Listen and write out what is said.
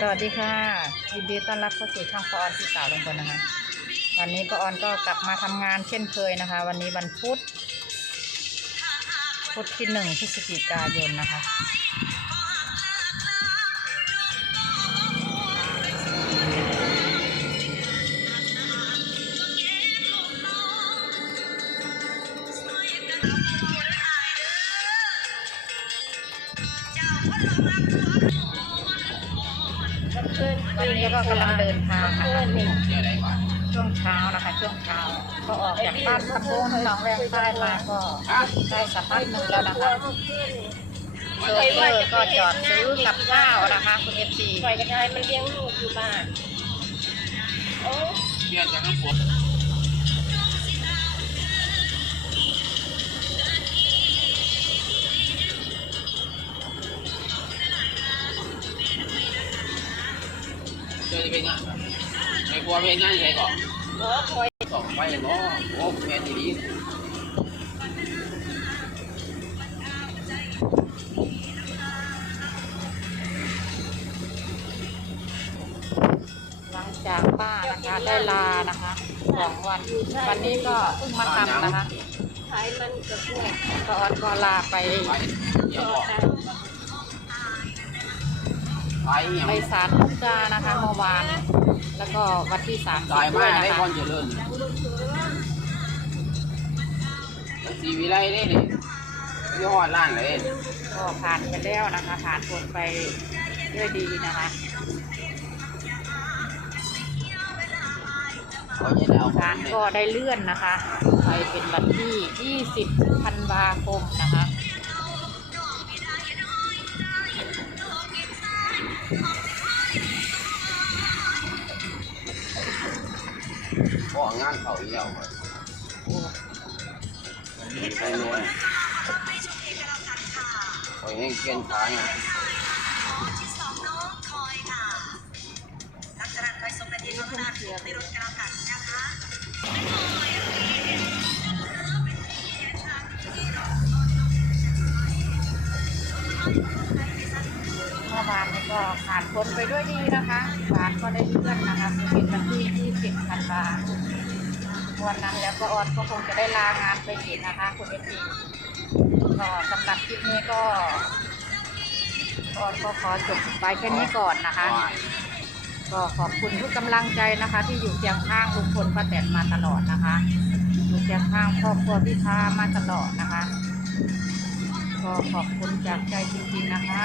สวัสดีค่ะยินดีต้อนรับเข้าสู่ช่องปออนที่สาวลงพลนะคะ วันนี้ปออนก็กลับมาทำงานเช่นเคยนะคะ วันนี้วันพุธพุธที่หนึ่งพฤศจิกายนนะคะ วันนี้ก็กำลังเดินทางนะคะช่วงเช้านะคะช่วงเช้าก็ออกจากบ้านพักโบนหนองแวงใต้มาก็ได้สักพักหนึ่งแล้วนะคะโซเฟอร์ก็จอดซื้อกับข้าวนะคะ คุณเอฟซีปล่อยกันได้มันเลี้ยงลูกอยู่บ้านโอ้เชื่อจะน้ำฝน เจอจะเป็นไงไอ้กลัวเป็นไงใช่ก่อนหมอคอยสองไปเนาะโอ้แม่ดีดีหลังจากป้านะคะได้ลานะคะสองวัน วันนี้ก็เพิ่งมาทำนะคะขายมันกับพวกก็ออนก็ลาไปไปเดี๋ยวบอกต่าง ไปอย่างไปศาลมุกดานะคะเมื่อวาน แล้วก็วันที่สามสิบด้มาวยกนะได้คะพรเจริญดังลูกตัวมันสีวิไลได้ดิยี่ห้อร้านเลยก็ผ่านไปแล้วนะคะ ผ่านผลไปด้วยดีนะคะเขาจะได้เอาศาลก็ได้เลื่อนนะคะ ไปเป็นวันที่ 20 ธันวาคมนะคะ พ่องานเขาเยี่ยวไปนวลคอยให้เกียนขาเนี่ยเมื่อวานนี้ ก็ผ่านพ้นไปด้วยดีนะคะศาลก็ได้เลื่อนนะคะเป็นวันที่20ธันวาวันนั้นแล้วก็ออนก็คงจะได้ลางานไปอีกนะคะคุณเอฟีก็สำหรับคลิปนี้ก็ออนก็ขอจบไปแค่นี้ก่อนนะคะ ก็ขอบคุณทุกกำลังใจนะคะ ที่อยู่เคียงข้างลุงพลป้าแตนมาตลอดนะคะอยู่เคียงข้างครอบครัวพิธามาตลอดนะคะ ก็ขอบคุณจากใจจริงๆนะคะ